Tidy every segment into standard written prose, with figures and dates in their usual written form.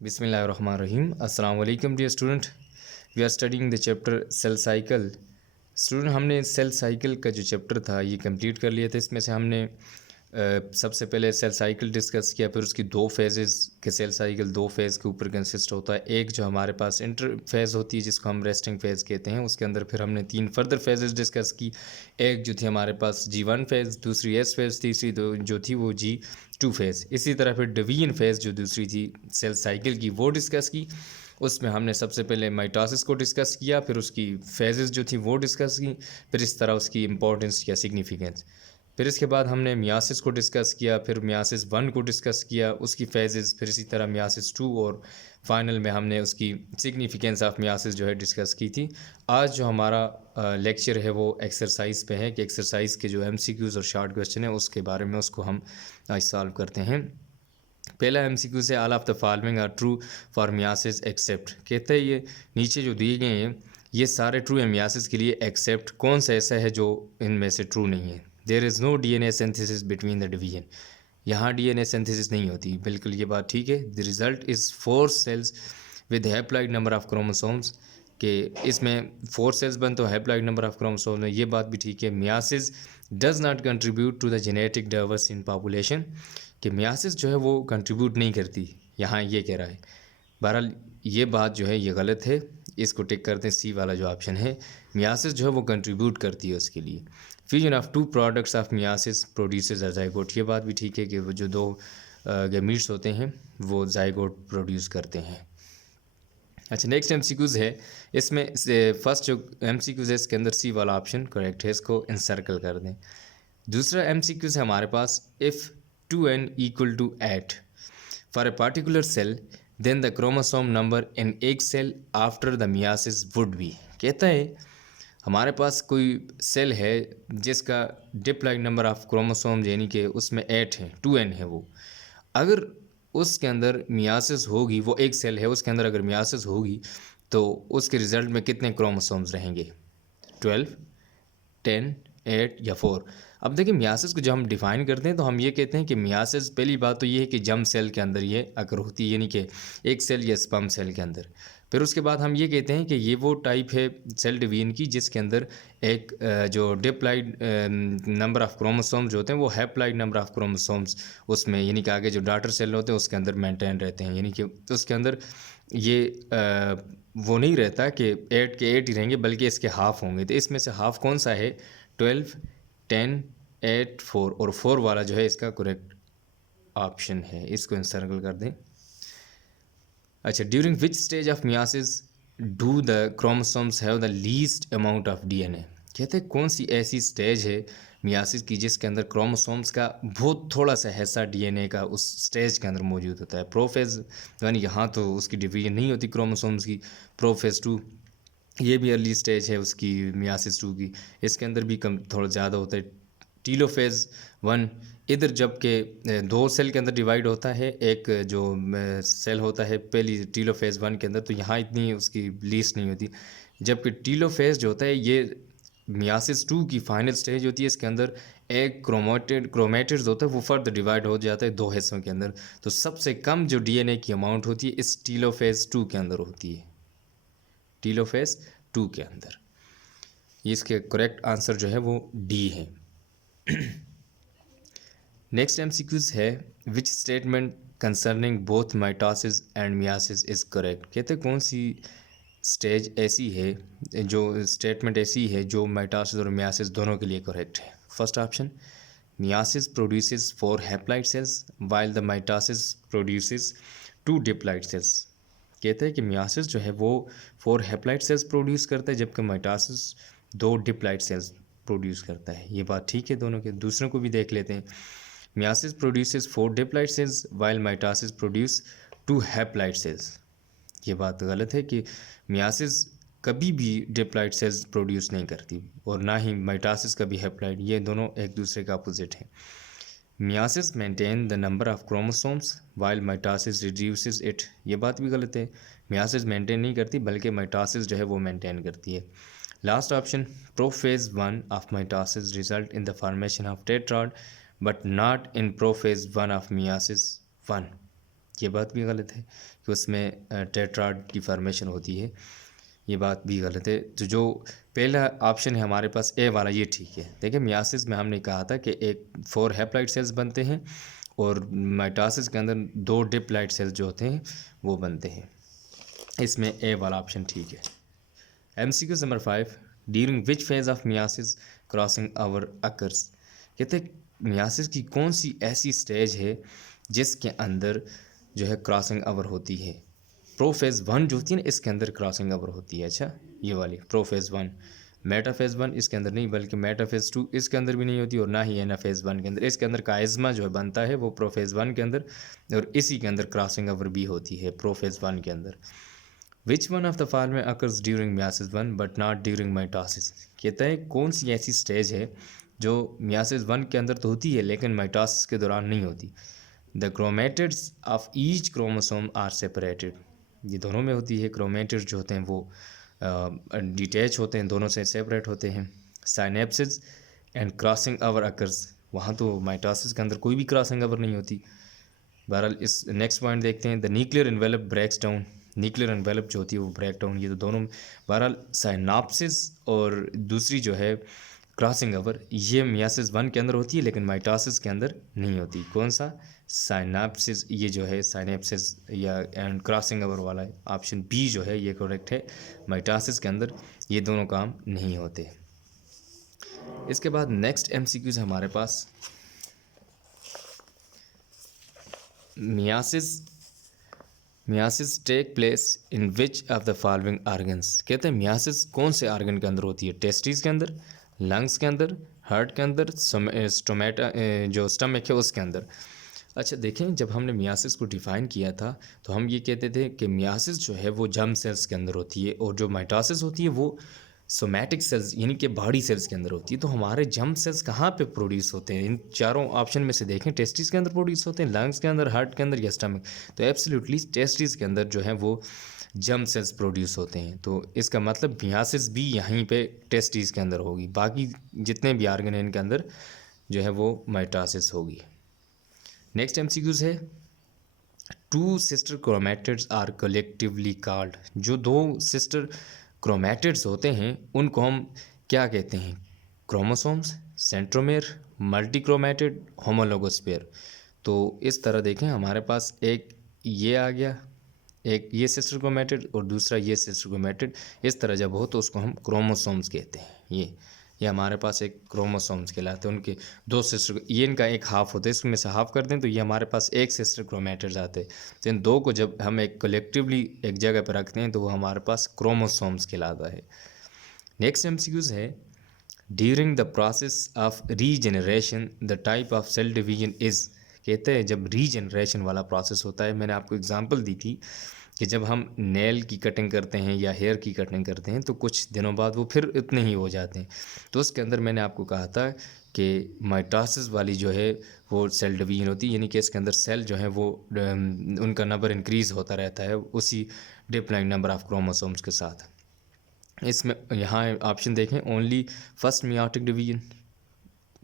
Bismillahirrahmanirrahim. Assalamu alaikum dear student. We are studying the chapter cell cycle. Student हमने cell cycle का जो chapter था ये complete कर लिया था। इसमें से हमने सबसे पहले सेल साइकिल डिस्कस किया, फिर उसकी दो फेजेस के सेल साइकिल दो फेज़ के ऊपर कंसिस्ट होता है। एक जो हमारे पास इंटर फेज़ होती है जिसको हम रेस्टिंग फेज़ कहते हैं, उसके अंदर फिर हमने तीन फर्दर फेजेस डिस्कस की। एक जो थी हमारे पास G1 फेज़, दूसरी S फेज़, तीसरी जो थी वो G2 फेज़। इसी तरह फिर डिवीजन फेज़ जो दूसरी थी सेल साइकिल की वो डिस्कस की। उसमें हमने सबसे पहले माइटोसिस को डिस्कस किया, फिर उसकी फेजेस जो थी वो डिस्कस की, फिर इस तरह उसकी इंपॉर्टेंस या सिग्निफिकेंस। फिर इसके बाद हमने मियासिस को डिस्कस किया, फिर मियासिस 1 को डिस्कस किया, उसकी फेजेस, फिर इसी तरह मियासिस 2 और फाइनल में हमने उसकी सिग्निफिकेंस ऑफ मियासिस जो है डिस्कस की थी। आज जो हमारा लेक्चर है वो एक्सरसाइज पे है कि एक्सरसाइज के जो MCQs और शॉर्ट क्वेश्चन है उसके बारे में उसको हम आज सॉल्व करते हैं। पहला MCQ से all of the following are true for meiosis except. कहते हैं ये नीचे जो दिए गए हैं ये सारे ट्रू है मियासिस के लिए, एक्सेप्ट कौन सा ऐसा है जो इनमें से ट्रू नहीं है। There is no DNA synthesis between the division. यहाँ DNA सिंथेसिस नहीं होती, बिल्कुल ये बात ठीक है। The result is 4 cells with haploid number of chromosomes, के इसमें 4 सेल्स बनते हो हैप्लॉइड नंबर ऑफ क्रोमोसोम्स में, ये बात भी ठीक है। Meiosis does not contribute to the genetic diverse in population, कि मियासिस जो है वो कंट्रीब्यूट नहीं करती, यहाँ ये कह रहा है। बहरहाल ये बात जो है ये गलत है, इसको टिक करते हैं। सी वाला जो ऑप्शन है मियासिस जो है वो कंट्रीब्यूट करती है उसके लिए। Fusion of two products of meiosis produces a zygote, ये बात भी ठीक है कि वो जो दो गैमीट्स होते हैं वो जाइगोट प्रोड्यूस करते हैं। अच्छा, नेक्स्ट MCQs है। इसमें से फर्स्ट जो MCQs है इसके अंदर सी वाला ऑप्शन करेक्ट है, इसको इनसर्कल कर दें। दूसरा MCQs है हमारे पास, if 2n equal to 8 for a particular cell then the chromosome number in egg cell after the meiosis would be। कहता है हमारे पास कोई सेल है जिसका डिप्लॉइड नंबर ऑफ क्रोमोसोम यानी कि उसमें 8 है, 2n है वो, अगर उसके अंदर मियासिस होगी, वो एक सेल है उसके अंदर अगर मियासिस होगी तो उसके रिजल्ट में कितने क्रोमोसोम्स रहेंगे, 12, 10, 8 या 4। अब देखिए मियासिस को जब हम डिफ़ाइन करते हैं तो हम ये कहते हैं कि मियासिस पहली बात तो ये है कि जम सेल के अंदर ये अगर होती है, यानी कि एक सेल या स्पर्म सेल के अंदर। फिर उसके बाद हम ये कहते हैं कि ये वो टाइप है सेल डिवीजन की जिसके अंदर एक जो डिप्लॉइड नंबर ऑफ क्रोमोसोम्स होते हैं वो हैप्लॉइड नंबर ऑफ क्रोमोसोम्स उसमें, यानी कि आगे जो डॉटर सेल होते हैं उसके अंदर मेंटेन रहते हैं, यानी कि उसके अंदर ये वो नहीं रहता कि 8 के 8 ही रहेंगे बल्कि इसके हाफ होंगे। तो इसमें से हाफ कौन सा है, 12, 10, 8, 4, और 4 वाला जो है इसका करेक्ट ऑप्शन है, इसको इंसर्कल कर दें। अच्छा, during which stage of myiasis do the chromosomes have the least amount of DNA। कहते हैं कौन सी ऐसी स्टेज है मियासिस की जिसके अंदर क्रोमोसोम्स का बहुत थोड़ा सा हिस्सा DNA का उस स्टेज के अंदर मौजूद होता है। प्रोफेज यानी यहाँ तो उसकी डिवीजन नहीं होती क्रोमोसोम्स की। प्रोफेज 2 ये भी अर्ली स्टेज है उसकी मियासिस 2 की, इसके अंदर भी कम थोड़ा ज़्यादा होता है। टीलोफेज़ 1 इधर जबकि दो सेल के अंदर डिवाइड होता है, एक जो सेल होता है पहली टीलोफेज़ 1 के अंदर, तो यहाँ इतनी उसकी लीस्ट नहीं होती। जबकि टीलोफेज़ जो होता है ये मियासिस 2 की फाइनल स्टेज होती है, इसके अंदर एक क्रोमेटिड्स होता है वो फर्दर डिवाइड हो जाता है दो हिस्सों के अंदर। तो सबसे कम जो DNA की अमाउंट होती है इस टीलोफेज़ 2 के अंदर होती है, टीलोफेज़ 2 के अंदर। इसके करेक्ट आंसर जो है वो डी है। नेक्स्ट MCQs है, which statement concerning both mitosis and myiasis is correct. कहते हैं कौन सी स्टेज ऐसी है, जो स्टेटमेंट ऐसी है जो माइटोसिस और मियासिस दोनों के लिए करेक्ट है। First option, myiasis produces 4 haploid cells while the mitosis produces 2 diploid sales. कहते हैं कि मियासिस जो है वो 4 हैप्लॉइड सेल्स प्रोड्यूस करता है जबकि माइटोसिस 2 डिप्लॉइड सेल्स प्रोड्यूस करता है। ये बात ठीक है दोनों के। दूसरों को भी देख लेते हैं। Myiasis produces 4 diploid sales while mitosis produce 2 haploid cells. ये बात गलत है कि मियासिस कभी भी डिप्लॉइड सेल्स प्रोड्यूस नहीं करती और ना ही माइटोसिस कभी हैप्लॉइड, ये दोनों एक दूसरे का अपोजिट हैं। Myiasis maintain the number of chromosomes while mitosis reduces it, ये बात भी गलत है। मियासिस मेंटेन नहीं करती बल्कि माइटोसिस जो है वो मेंटेन करती है। Last option, prophase 1 of mitosis result in the formation of tetrad but not in prophase 1 of myiasis 1। ये बात भी गलत है कि उसमें टेट्राड की फॉर्मेशन होती है, ये बात भी गलत है। तो जो पहला ऑप्शन है हमारे पास ए वाला, ये ठीक है। देखिए मियासिस में हमने कहा था कि एक 4 हैप्लॉइड सेल्स बनते हैं और माइटोसिस के अंदर 2 डिप्लॉइड सेल्स जो होते हैं वो बनते हैं। इसमें ए वाला ऑप्शन ठीक है। MCQ number 5, during which phase of myiasis crossing over occurs. कहते हैं मियासिस की कौन सी ऐसी स्टेज है जिसके अंदर जो है क्रॉसिंग ओवर होती है। प्रोफेज 1 जो होती है ना, इसके अंदर क्रॉसिंग ओवर होती है। अच्छा, ये वाली प्रोफेज 1। मेटाफेज 1 इसके अंदर नहीं, बल्कि मेटाफेज 2 इसके अंदर भी नहीं होती, और ना ही एनाफेज 1 के अंदर। इसके अंदर काइज़मा जो है बनता है वो प्रोफेज 1 के अंदर, और इसी के अंदर क्रॉसिंग ओवर भी होती है प्रोफेज 1 के अंदर। Which one of the following occurs during myiasis 1 but not during mitosis. कहता है कौन सी ऐसी स्टेज है जो मियासिस 1 के अंदर तो होती है लेकिन माइटोसिस के दौरान नहीं होती। The chromatids of each chromosome are separated. ये दोनों में होती है। क्रोमेटिड्स जो होते हैं वो डिटैच होते हैं, दोनों से सेपरेट होते हैं। Synapsis and crossing over occurs, वहाँ तो माइटोसिस के अंदर कोई भी क्रॉसिंग ओवर नहीं होती। बहरहाल इस नेक्स्ट पॉइंट देखते हैं। The nuclear envelope breaks down. Nuclear envelope जो होती है वो ब्रेक डाउन, ये तो दोनों। बहरहाल साइनाप्सिस और दूसरी जो है क्रॉसिंग ओवर, ये मियासिस 1 के अंदर होती है लेकिन माइटोसिस के अंदर नहीं होती। कौन सा? साइनाप्सिस, ये जो है साइनेप्सिस या एंड क्रॉसिंग ओवर वाला ऑप्शन बी जो है ये करेक्ट है। माइटोसिस के अंदर ये दोनों काम नहीं होते। इसके बाद नेक्स्ट MCQs हमारे पास। Meiosis take place in which of the following organs. कहते हैं मियासिस कौन से आर्गन के अंदर होती है। टेस्टिस के अंदर, लंग्स के अंदर, हार्ट के अंदर, स्टोमेटा जो स्टमक है उसके अंदर। अच्छा देखें, जब हमने मियासिस को डिफ़ाइन किया था तो हम ये कहते थे कि मियासिस जो है वो जर्म सेल्स के अंदर होती है, और जो माइटोसिस होती है वो सोमैटिक सेल्स यानी कि बॉडी सेल्स के अंदर होती है। तो हमारे जर्म सेल्स कहाँ पे प्रोड्यूस होते हैं? इन चारों ऑप्शन में से देखें, टेस्टिस के अंदर प्रोड्यूस होते हैं, लंग्स के अंदर, हार्ट के अंदर या स्टमक। तो एब्सोल्युटली टेस्टिस के अंदर जो है वो जर्म सेल्स प्रोड्यूस होते हैं। तो इसका मतलब मियासिस भी यहीं पे टेस्टिस के अंदर होगी, बाकी जितने भी आर्गन हैं इनके अंदर जो है वो माइटोसिस होगी। नेक्स्ट MCQs है। 2 sister chromatids are collectively called. जो 2 सिस्टर क्रोमैटिड्स होते हैं उनको हम क्या कहते हैं? Chromosomes, centromere, multichromatid, homologous pair. तो इस तरह देखें, हमारे पास एक ये आ गया, एक ये सिस्टर क्रोमैटिड और दूसरा ये सिस्टर क्रोमैटिड। इस तरह जब हो तो उसको हम क्रोमोसोम्स कहते हैं। ये हमारे पास एक क्रोमोसोम्स कहलाते हैं। उनके 2 सिस्टर, ये इनका एक हाफ होता है, इसमें से हाफ कर दें तो ये हमारे पास एक सिस्टर क्रोमैटिड्स आते हैं। तो इन 2 को जब हम एक कलेक्टिवली एक जगह पर रखते हैं तो वो हमारे पास क्रोमोसोम्स कहलाता है। नेक्स्ट MCQs है। During the process of regeneration the type of cell division is. कहते हैं जब रीजनरेशन वाला प्रोसेस होता है, मैंने आपको एग्जांपल दी थी कि जब हम नेल की कटिंग करते हैं या हेयर की कटिंग करते हैं तो कुछ दिनों बाद वो फिर इतने ही हो जाते हैं। तो उसके अंदर मैंने आपको कहा था कि माइटोसिस वाली जो है वो सेल डिवीजन होती है, यानी कि इसके अंदर सेल जो है वो उनका नंबर इंक्रीज़ होता रहता है उसी डिप्लॉइंग नंबर ऑफ क्रोमोसोम्स के साथ। इसमें यहाँ ऑप्शन देखें, ओनली फर्स्ट मियाटिक डिवीजन,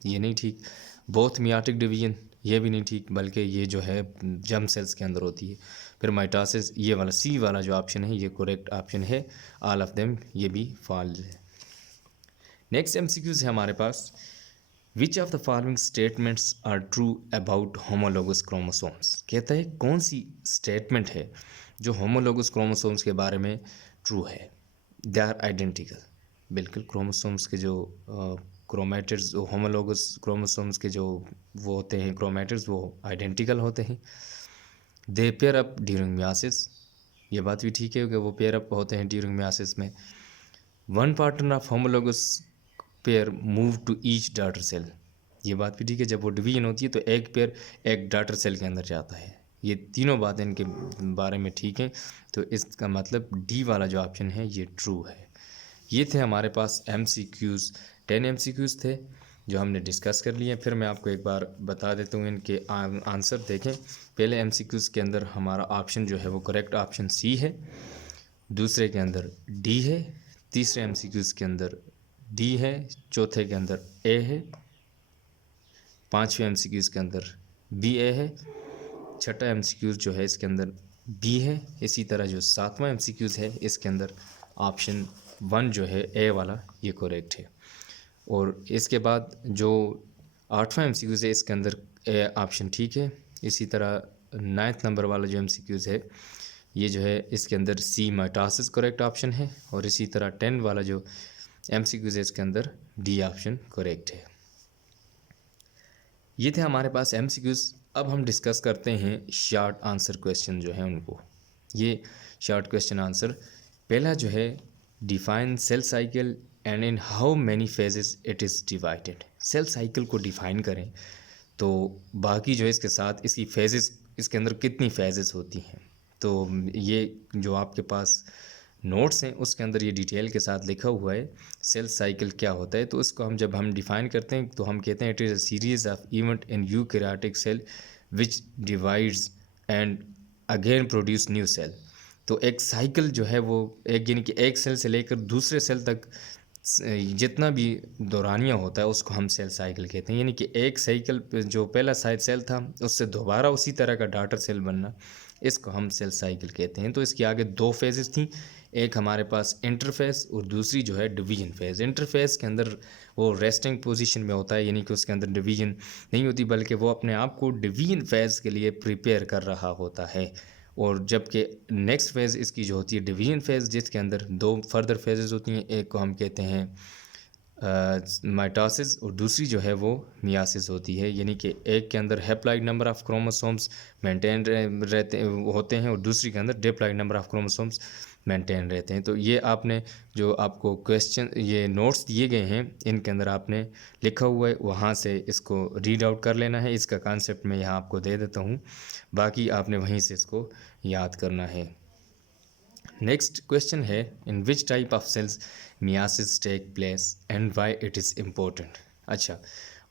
ये नहीं ठीक। बोथ मियाटिक डिवीजन, ये भी नहीं ठीक, बल्कि ये जो है जर्म सेल्स के अंदर होती है। फिर माइटोसिस, ये वाला सी वाला जो ऑप्शन है ये करेक्ट ऑप्शन है। ऑल ऑफ देम ये भी फॉल्स है। नेक्स्ट MCQs है हमारे पास। Which of the following statements are true about homologous chromosomes. कहता है कौन सी स्टेटमेंट है जो होमोलोगस क्रोमोसोम्स के बारे में ट्रू है। They are identical. बिल्कुल, क्रोमोसोम्स के जो क्रोमैटिड्स, होमोलोगस क्रोमोसोम्स के जो वो होते हैं क्रोमैटिड्स, वो आइडेंटिकल होते हैं। दे पेयर अप ड्यूरिंग मियासिस, ये बात भी ठीक है कि वो पेयर अप होते हैं ड्यूरिंग मियासिस में। One partner of homologous pair move to each daughter cell, ये बात भी ठीक है। जब वो डिवीजन होती है तो एक पेयर एक डॉटर सेल के अंदर जाता है। ये तीनों बातें इनके बारे में ठीक हैं। तो इसका मतलब डी वाला जो ऑप्शन है ये ट्रू है। ये थे हमारे पास MCQs। 10 MCQs थे जो हमने डिस्कस कर लिए। फिर मैं आपको एक बार बता देता हूँ इनके आंसर। देखें, पहले MCQs के अंदर हमारा ऑप्शन जो है वो करेक्ट ऑप्शन सी है, दूसरे के अंदर डी है, तीसरे MCQs के अंदर डी है, चौथे के अंदर ए है, पाँचवें MCQs के अंदर BA है, छठा एमसीक्यूज़ जो है इसके अंदर बी है। इसी तरह जो 7वां एमसीक्यूज़ है इसके अंदर ऑप्शन 1 जो है ए वाला ये करेक्ट है। और इसके बाद जो 8वां एमसीक्यूज़ है इसके अंदर ए ऑप्शन ठीक है। इसी तरह 9th नंबर वाला जो एमसीक्यूज़ है ये जो है इसके अंदर सी माइटोसिस करेक्ट ऑप्शन है। और इसी तरह 10 वाला जो एमसीक्यूज़ है इसके अंदर डी ऑप्शन करेक्ट है। ये थे हमारे पास एमसीक्यूज़। अब हम डिस्कस करते हैं शॉर्ट आंसर क्वेश्चन जो है उनको। ये शॉर्ट क्वेश्चन आंसर पहला जो है define cell cycle and in how many phases it is divided. Cell cycle को डिफाइन करें तो बाकी जो है इसके साथ इसकी फेजेस, इसके अंदर कितनी फेजेस होती हैं। तो ये जो आपके पास नोट्स हैं उसके अंदर ये डिटेल के साथ लिखा हुआ है सेल साइकिल क्या होता है। तो इसको हम जब हम डिफाइन करते हैं तो हम कहते हैं it is a series of event in eukaryotic cell which divides and again produce new cell. तो एक साइकिल जो है वो एक यानी कि एक सेल से लेकर दूसरे सेल तक जितना भी दौरानिया होता है उसको हम सेल साइकिल कहते हैं। यानी कि एक साइकिल जो पहला सेल था उससे दोबारा उसी तरह का डॉटर सेल बनना, इसको हम सेल साइकिल कहते हैं। तो इसकी आगे दो फेजेस थी, एक हमारे पास इंटरफेस और दूसरी जो है डिवीजन फेज। इंटरफेस के अंदर वो रेस्टिंग पोजीशन में होता है, यानी कि उसके अंदर डिवीजन नहीं होती बल्कि वो अपने आप को डिवीजन फेज के लिए प्रिपेयर कर रहा होता है। और जबकि नेक्स्ट फेज़ इसकी जो होती है डिवीजन फेज़, जिसके अंदर दो फर्दर फेजेस होती हैं, एक को हम कहते हैं माइटोसिस और दूसरी जो है वो मियासिस होती है। यानी कि एक के अंदर haploid number of chromosomes maintain रहते होते हैं और दूसरी के अंदर diploid number of chromosomes maintain रहते हैं। तो ये आपने जो आपको क्वेश्चन ये नोट्स दिए गए हैं इनके अंदर आपने लिखा हुआ है, वहाँ से इसको रीड आउट कर लेना है। इसका कॉन्सेप्ट मैं यहाँ आपको दे देता हूँ, बाकी आपने वहीं से इसको याद करना है। नेक्स्ट क्वेश्चन है in which type of cells meiosis take place and why it is important. अच्छा,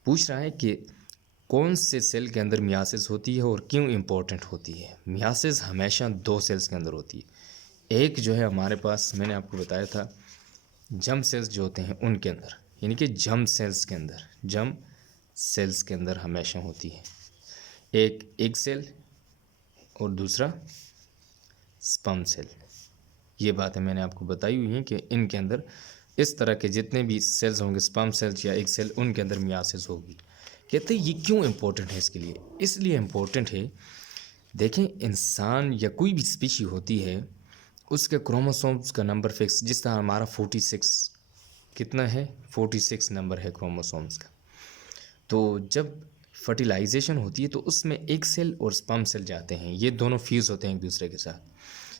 पूछ रहा है कि कौन से सेल के अंदर मियासिस होती है और क्यों इम्पोर्टेंट होती है। मियासिस हमेशा दो सेल्स के अंदर होती है। एक जो है हमारे पास मैंने आपको बताया था जर्म सेल्स जो होते हैं उनके अंदर, यानी कि जर्म सेल्स के अंदर, जर्म सेल्स के अंदर हमेशा होती है। एक एग सेल और दूसरा स्पर्म सेल। ये बातें मैंने आपको बताई हुई हैं कि इनके अंदर इस तरह के जितने भी सेल्स होंगे, स्पर्म सेल्स या एग सेल, उनके अंदर मियासिस होगी। कहते हैं ये क्यों इम्पोर्टेंट है इसके लिए। इसलिए इम्पोर्टेंट है, देखें इंसान या कोई भी स्पीशी होती है उसके क्रोमोसोम्स का नंबर फिक्स, जिस तरह हमारा 46 कितना है 46 नंबर है क्रोमोसोम्स का। तो जब फर्टिलाइजेशन होती है तो उसमें एग सेल और स्पर्म सेल जाते हैं, ये दोनों फ्यूज़ होते हैं एक दूसरे के साथ।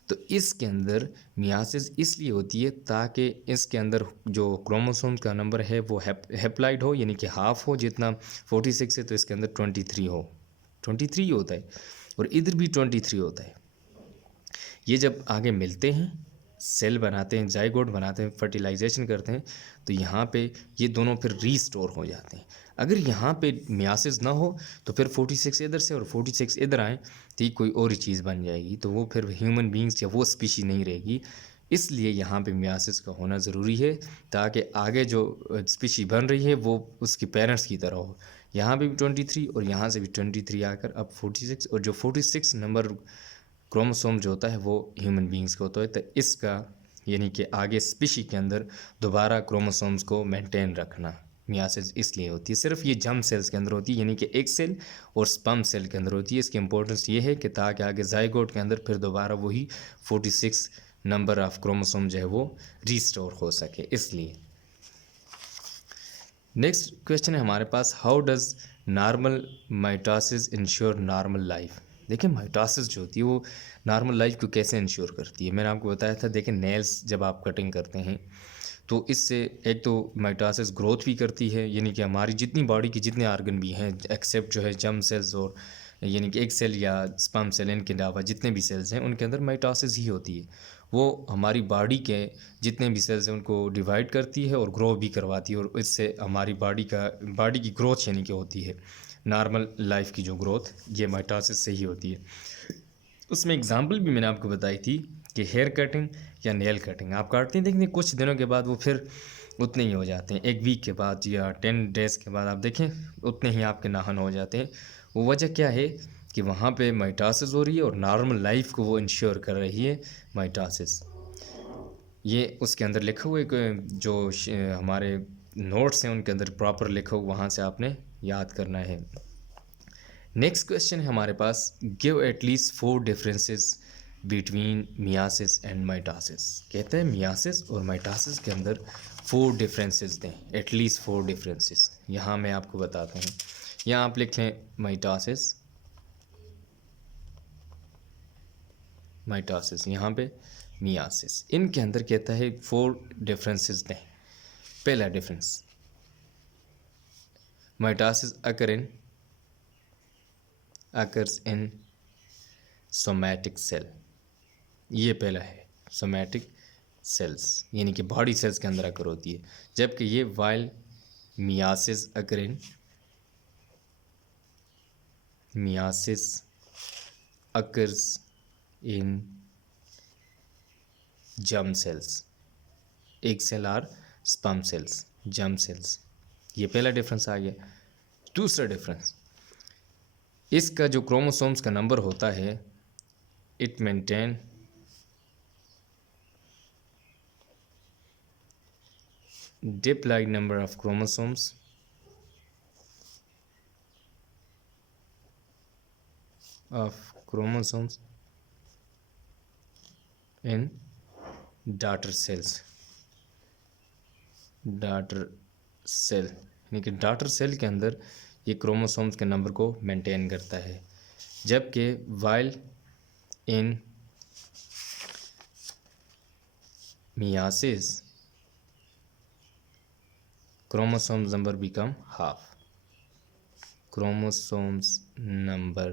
तो इसके अंदर मियासिस इसलिए होती है ताकि इसके अंदर जो क्रोमोसोम का नंबर है वो हैप्लॉइड हो, यानी कि हाफ हो। जितना 46 है तो इसके अंदर 23 हो, 23 होता है और इधर भी 23 होता है। ये जब आगे मिलते हैं, सेल बनाते हैं, जाइगोट बनाते हैं, फर्टिलाइजेशन करते हैं, तो यहाँ पे ये दोनों फिर रीस्टोर हो जाते हैं। अगर यहाँ पे मियासिस ना हो तो फिर 46 इधर से और 46 इधर आए तो ये कोई और ही चीज़ बन जाएगी, तो वो फिर ह्यूमन बींग्स या वो स्पीशी नहीं रहेगी। इसलिए यहाँ पे मियासिस का होना ज़रूरी है ताकि आगे जो स्पीशी बन रही है वो उसके पेरेंट्स की तरह हो। यहाँ पे भी 23 और यहाँ से भी 23 आकर अब 46, और जो 46 नंबर क्रोमोसोम जो होता है वो ह्यूमन बींग्स का होता है। तो इसका यानी कि आगे स्पीशी के अंदर दोबारा क्रोमोसोम्स को मेंटेन रखना मियासिस इसलिए होती है। सिर्फ ये जर्म सेल्स के अंदर होती है, यानी कि एग सेल और स्पर्म सेल के अंदर होती है। इसकी इंपॉर्टेंस ये है कि ताकि आगे जाइगोट के अंदर फिर दोबारा वही 46 नंबर ऑफ क्रोमोसोम जो है वो रीस्टोर हो सके, इसलिए। नेक्स्ट क्वेश्चन है हमारे पास, how does normal mitosis ensure normal life. देखिए माइटोसिस जो होती है वो नॉर्मल लाइफ को कैसे इंश्योर करती है। मैंने आपको बताया था, देखिए नेल्स जब आप कटिंग करते हैं तो इससे एक तो माइटोसिस ग्रोथ भी करती है, यानी कि हमारी जितनी बॉडी के जितने ऑर्गन भी हैं एक्सेप्ट जो है जर्म सेल्स और यानी कि एग सेल या स्पर्म सेल, इनके अलावा जितने भी सेल्स हैं उनके अंदर माइटोसिस ही होती है। वो हमारी बॉडी के जितने भी सेल्स हैं उनको डिवाइड करती है और ग्रो भी करवाती है, और इससे हमारी बॉडी की ग्रोथ यानी कि होती है नॉर्मल लाइफ की जो ग्रोथ, ये माइटोसिस से ही होती है। उसमें एग्जांपल भी मैंने आपको बताई थी कि हेयर कटिंग या नेल कटिंग आप काटते हैं, देखेंगे कुछ दिनों के बाद वो फिर उतने ही हो जाते हैं, एक वीक के बाद या 10 डेज़ के बाद आप देखें उतने ही आपके नाखून हो जाते हैं। वो वजह क्या है कि वहाँ पे माइटोसिस हो रही है और नॉर्मल लाइफ को वो इंश्योर कर रही है माइटोसिस। ये उसके अंदर लिखा हुआ है जो हमारे नोट्स हैं उनके अंदर प्रॉपर लिखा हुआ, वहाँ से आपने याद करना है। नेक्स्ट क्वेश्चन है हमारे पास, give at least 4 differences between meiosis and mitosis. कहते हैं मियासिस और माइटोसिस के अंदर 4 डिफरेंसेस दें, एटलीस्ट 4 डिफरेंसेस। यहाँ मैं आपको बताता हूँ। यहाँ आप लिख लें माइटोसिस, माइटोसिस, यहाँ पे मियासिस। इनके अंदर कहता है 4 डिफरेंसेस दें। पहला difference, mitosis occurs in somatic cell. ये पहला है, सोमैटिक सेल्स यानी कि बॉडी सेल्स के अंदर अकर होती है, जबकि ये while meiosis occurs in germ cells, egg cell और स्पर्म सेल्स, जर्म सेल्स। ये पहला डिफरेंस आ गया। दूसरा डिफरेंस, इसका जो क्रोमोसोम्स का नंबर होता है, it maintain diploid number of chromosomes in daughter cells, daughter cell यानी कि डॉटर सेल के अंदर ये क्रोमोसोम्स के नंबर को मेंटेन करता है, जबकि while in myiasis chromosomes number become half, chromosomes number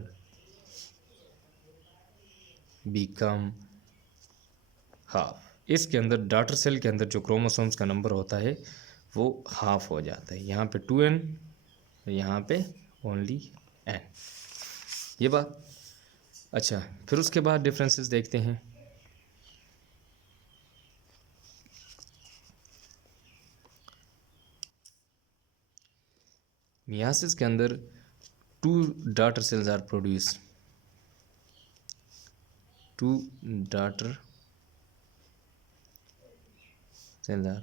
become half। इसके अंदर डॉटर सेल के अंदर जो क्रोमोसोम्स का नंबर होता है वो हाफ हो जाता है, यहाँ पे 2n, यहाँ पे ओनली n। ये बात। अच्छा, फिर उसके बाद डिफरेंसेस देखते हैं। मियासिस के अंदर 2 daughter cells are produced, 2 daughter cells are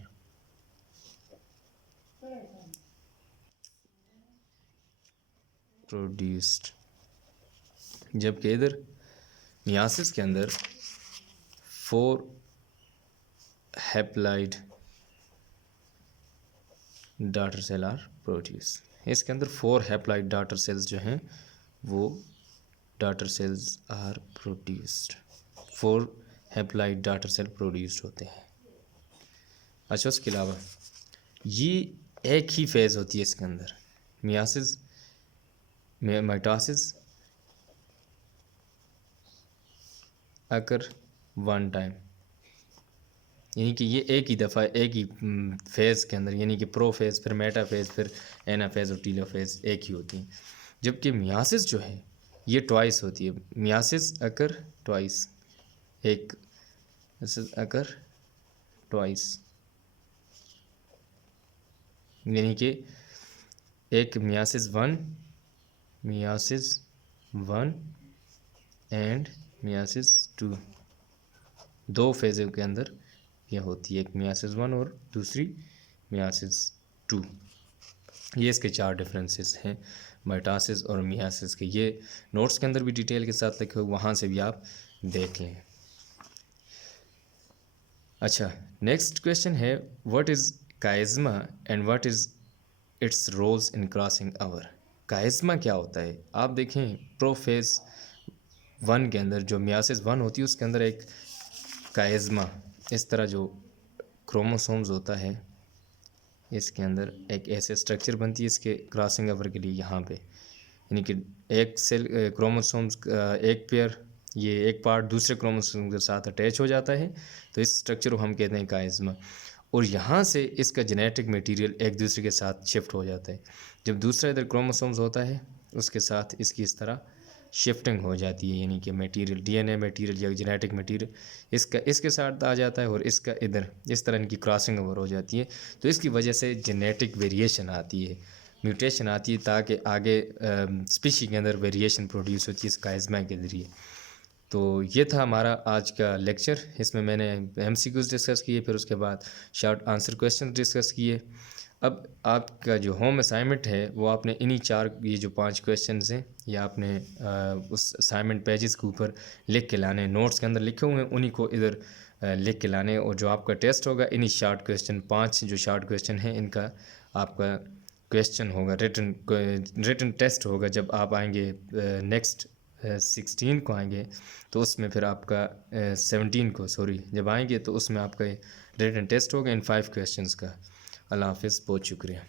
produced, जबकि इधर मियासिस के अंदर 4 haploid daughter cell are produce. इसके अंदर 4 हैप्लॉइड डॉटर सेल्स जो हैं वो daughter cells are produced, 4 haploid daughter cell produced होते हैं। अच्छा, उसके अलावा ये एक ही फेज़ होती है इसके अंदर, मियासिस में माइटोसिस अकर 1 टाइम, यानी कि ये एक ही दफ़ा एक ही फेज़ के अंदर, यानी कि प्रो फेज़, फिर मेटा फेज़, फिर एना फेज़ और टीलो फेज़ एक ही होती हैं। जबकि मियासिस जो है ये ट्वाइस होती है, मियासिस अकर ट्वाइस, एक अकर ट्वाइस, यानी कि एक मियासिस 1 एंड मियासिस 2, 2 फेज़ों के अंदर ये होती है, एक मियासिस 1 और दूसरी मियासिस 2। ये इसके 4 डिफरेंसेस हैं माइटोसिस और मियासिस के। ये नोट्स के अंदर भी डिटेल के साथ लिखे हुए, वहाँ से भी आप देख लें। अच्छा, नेक्स्ट क्वेश्चन है, what is chiasma and what is its roles in crossing over. Chiasma क्या होता है? आप देखें प्रोफेज 1 के अंदर जो मियासिस 1 होती है उसके अंदर एक काइज़मा, इस तरह जो क्रोमोसोम्स होता है इसके अंदर एक ऐसे स्ट्रक्चर बनती है इसके क्रॉसिंग ओवर के लिए, यहाँ पे यानी कि एक सेल क्रोमोसोम्स एक पेयर, ये एक पार्ट दूसरे क्रोमोसोम के साथ अटैच हो जाता है, तो इस स्ट्रक्चर को हम कहते हैं काइज़मा। और यहाँ से इसका जेनेटिक मटेरियल एक दूसरे के साथ शिफ्ट हो जाता है। जब दूसरा इधर क्रोमोसोम्स होता है उसके साथ इसकी इस तरह शिफ्टिंग हो जाती है, यानी कि मटेरियल, डीएनए मटेरियल या जेनेटिक मटेरियल इसका इसके साथ आ जाता है और इसका इधर, इस तरह इनकी क्रॉसिंग ओवर हो जाती है। तो इसकी वजह से जेनेटिक वेरिएशन आती है म्यूटेशन आती है ताकि आगे स्पीशी के अंदर वेरिएशन प्रोड्यूस होती है इस काइज़मा के ज़रिए। तो ये था हमारा आज का लेक्चर। इसमें मैंने एमसीक्यूज़ डिस्कस किए, फिर उसके बाद शॉर्ट आंसर क्वेश्चन डिस्कस किए। अब आपका जो होम असाइनमेंट है वो आपने इन्हीं 4 ये जो 5 क्वेश्चंस हैं ये आपने उस असाइनमेंट पेजेस के ऊपर लिख के लाने हैं। नोट्स के अंदर लिखे हुए हैं उन्हीं को इधर लिख के लाने हैं। और जो आपका टेस्ट होगा इन्हीं शॉर्ट क्वेश्चन 5 जो शॉर्ट क्वेश्चन हैं इनका आपका क्वेश्चन होगा, रिटन टेस्ट होगा जब आप आएंगे नेक्स्ट 16 को आएंगे तो उसमें फिर आपका 17 को जब आएंगे तो उसमें आपका रिटन टेस्ट होगा इन 5 क्वेश्चंस का। अल्लाह हाफिज़, बहुत शुक्रिया।